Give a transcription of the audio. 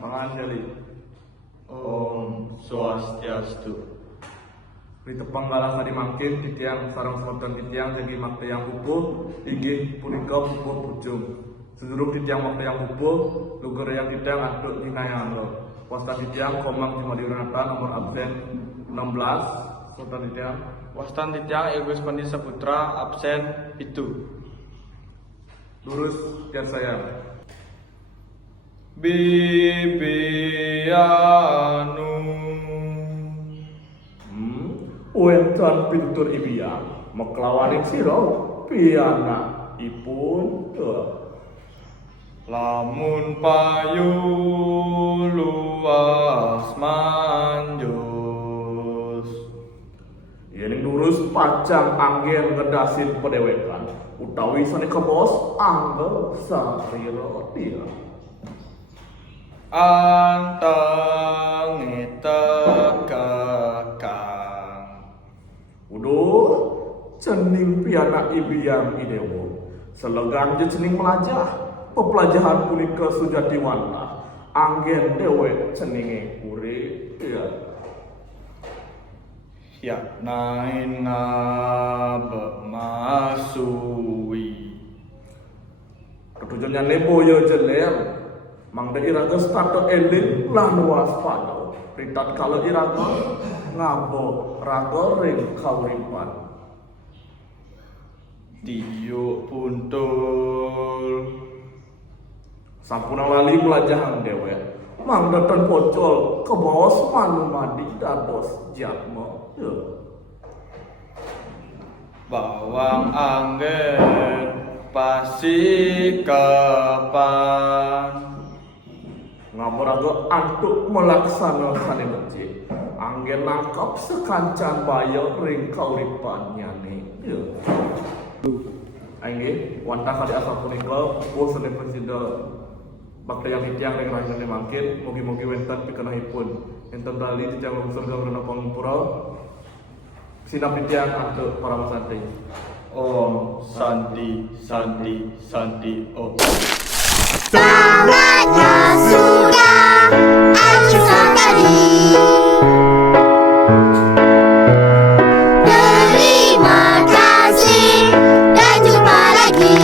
Panganjali. Om Swastiastu. Ritepang galah sari mangkin titiang sarang semeton titiang jadi makta yang pupuh inggih punika pupuh bujung. Sedurung titiang makta yang pupuh luger yang titiang aduk hinayang lo. Wasta titiang komang Jumadi Uranata nomor absen 16. Sultan titiang Wastan titiang Egus Pandi Saputra absen itu. lurus tian saya. Bibianu. Wentan pintur ibiang meklawaning siro piana ipun Lamun payu luas manjus. Yening lurus pacang anggen ngedasin pedewekan utawi sanika bos anggel sarira dia. Antang tekakang. Uduh cening piana ibiang idewo selegan je cening melajah pepelajaran punika sujati wantah anggen dewe ceninge urip ya. Ya nain ngabe masui. Ketujuannya lebo yo jeler mangda iraga starto elin lan waspada pritat kala iraga ngabo raga ring kauripan Tiuk puntul. sampuna lali pelajaran dewe mangda tan pocol ke bawah malu madi dados jatma Bawang anggen pasi kapan. ngabaraga antuk melaksanakan masjid anggen nangkap sekancan bayo ring kauripan nyane Aingge wantah kali asal punika pupuh seni presida bakda yang hitiang ring rakyat mangkin mugi-mugi wenten pikanahipun enten tali titiang lungsur gamrana pangpura sinap titiang antuk para masantri. Om Santi Santi Santi Om. Saatnya sudah acuan tadi. Terima kasih dan jumpa lagi.